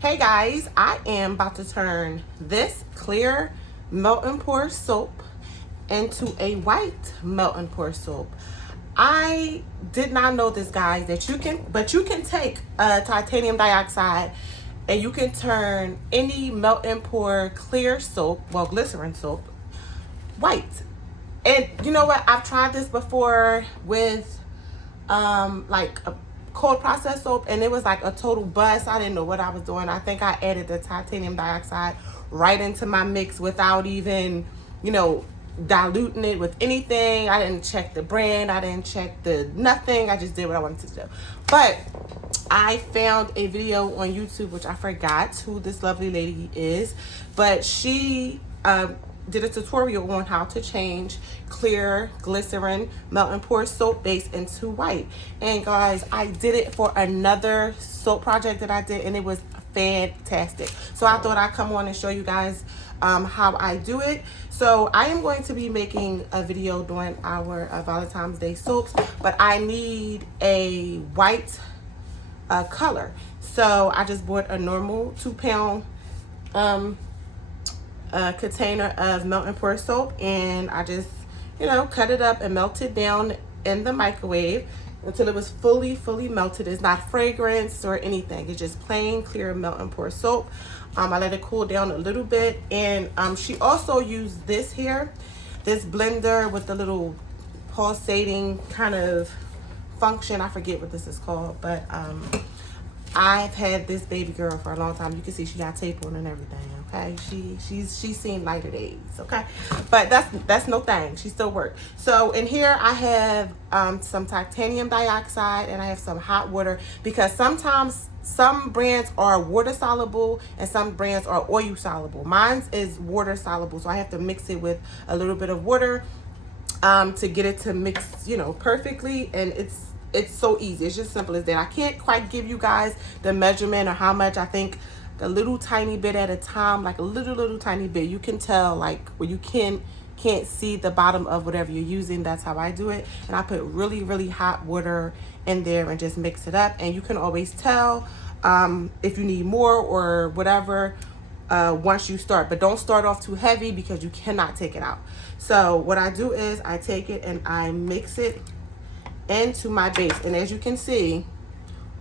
Hey guys, I am about to turn this clear melt and pour soap into a white melt and pour soap. I did not know this, guys, that you can take titanium dioxide and you can turn any melt and pour clear soap, well, glycerin soap, white. And you know what? I've tried this before with like a cold process soap, and it was like a total bust. I didn't know what I was doing. I think I added the titanium dioxide right into my mix without even, diluting it with anything. I didn't check the brand. I didn't check the nothing. I just did what I wanted to do. But I found a video on YouTube, which I forgot who this lovely lady is, but she did a tutorial on how to change clear glycerin melt and pour soap base into white. And guys, I did it for another soap project that I did, and it was fantastic. So I thought I'd come on and show you guys how I do it. So I am going to be making a video during our Valentine's Day soaps, but I need a white color. So I just bought a normal 2-pound container of melt and pour soap, and I just cut it up and melt it down in the microwave until it was fully melted. It's not fragrance or anything. It's just plain clear melt and pour soap. I let it cool down a little bit, and she also used this blender with the little pulsating kind of function. I forget what this is called, but I've had this baby girl for a long time. You can see she got tape on and everything. Okay, she's seen lighter days. Okay, but that's no thing. She still works. So in here I have some titanium dioxide, and I have some hot water, because sometimes some brands are water soluble and some brands are oil soluble. Mine is water soluble, so I have to mix it with a little bit of water to get it to mix perfectly. And it's so easy. It's just simple as that. I can't quite give you guys the measurement or how much. I think a little tiny bit at a time, like a little tiny bit. You can tell, like, where you can't see the bottom of whatever you're using. That's how I do it. And I put really hot water in there and just mix it up. And you can always tell if you need more or whatever once you start. But don't start off too heavy, because you cannot take it out. So what I do is I take it and I mix it into my base, and as you can see,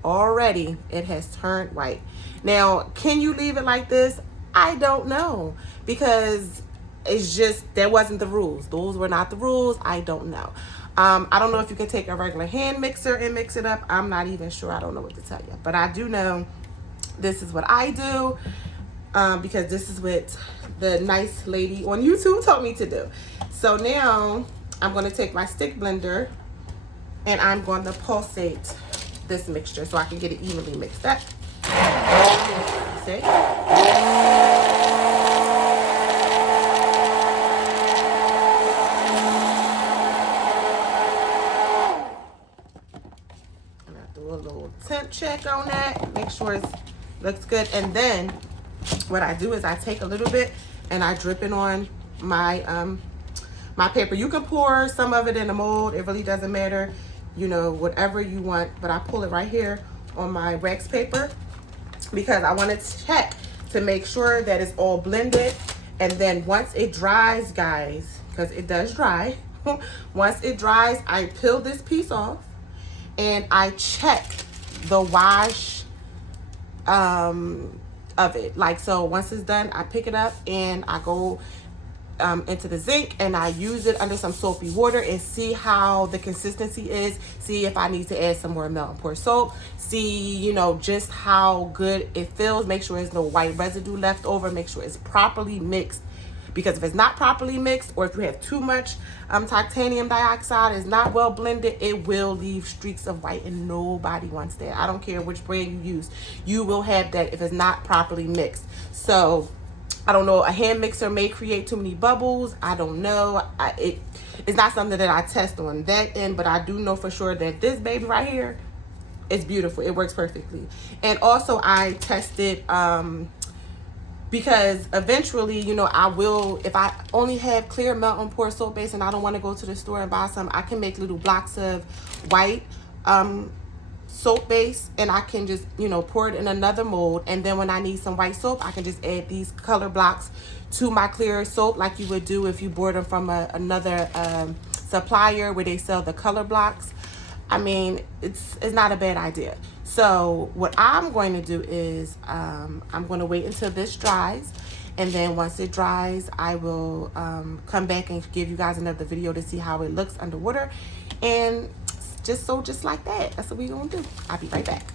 already it has turned white. Now, can you leave it like this? I don't know, because it's just, that wasn't the rules. Those were not the rules. I don't know. I don't know if you can take a regular hand mixer and mix it up. I'm not even sure. I don't know what to tell you, but I do know this is what I do, because this is what the nice lady on YouTube told me to do. So now I'm going to take my stick blender and I'm going to pulsate this mixture so I can get it evenly mixed up. See? I'm gonna do a little temp check on that, make sure it looks good. And then what I do is I take a little bit and I drip it on my my paper. You can pour some of it in a mold. It really doesn't matter. Whatever you want, but I pull it right here on my wax paper, because I want to check to make sure that it's all blended. And then once it dries, guys, because it does dry, once it dries, I peel this piece off and I check the wash of it. Like, so once it's done, I pick it up and I go into the zinc, and I use it under some soapy water and see how the consistency is. See if I need to add some more melt and pour soap. See, just how good it feels. Make sure there's no white residue left over. Make sure it's properly mixed, because if it's not properly mixed, or if you have too much titanium dioxide, is not well blended, it will leave streaks of white, and nobody wants that. I don't care which brand you use. You will have that if it's not properly mixed. So I don't know, a hand mixer may create too many bubbles. I don't know. It's not something that I test on that end, but I do know for sure that this baby right here is beautiful. It works perfectly. And also I tested because eventually, I will, if I only have clear melt and pour soap base and I don't want to go to the store and buy some, I can make little blocks of white soap base, and I can just, you know, pour it in another mold. And then when I need some white soap, I can just add these color blocks to my clear soap, like you would do if you bought them from another supplier where they sell the color blocks. I mean, it's not a bad idea. So what I'm going to do is I'm going to wait until this dries. And then once it dries, I will come back and give you guys another video to see how it looks underwater. And just like that. That's what we're going to do. I'll be right back.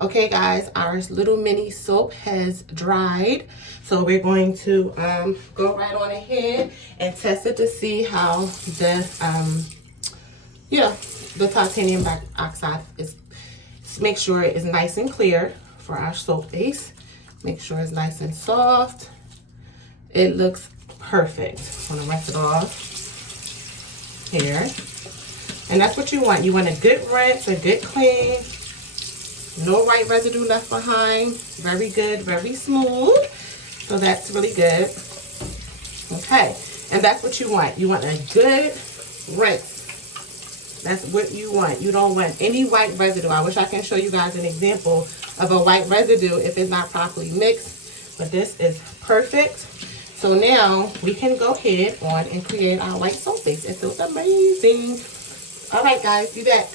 Okay, guys, our little mini soap has dried. So we're going to go right on ahead and test it to see how the titanium dioxide is. Make sure it is nice and clear for our soap base. Make sure it's nice and soft. It looks perfect. I'm gonna rinse it off here. And that's what you want. You want a good rinse, a good clean. No white residue left behind. Very good, very smooth. So that's really good. Okay, and that's what you want. You want a good rinse. That's what you want. You don't want any white residue. I wish I can show you guys an example of a white residue if it's not properly mixed. But this is perfect. So now we can go ahead on and create our white soap base. It feels amazing. All right, guys, be back.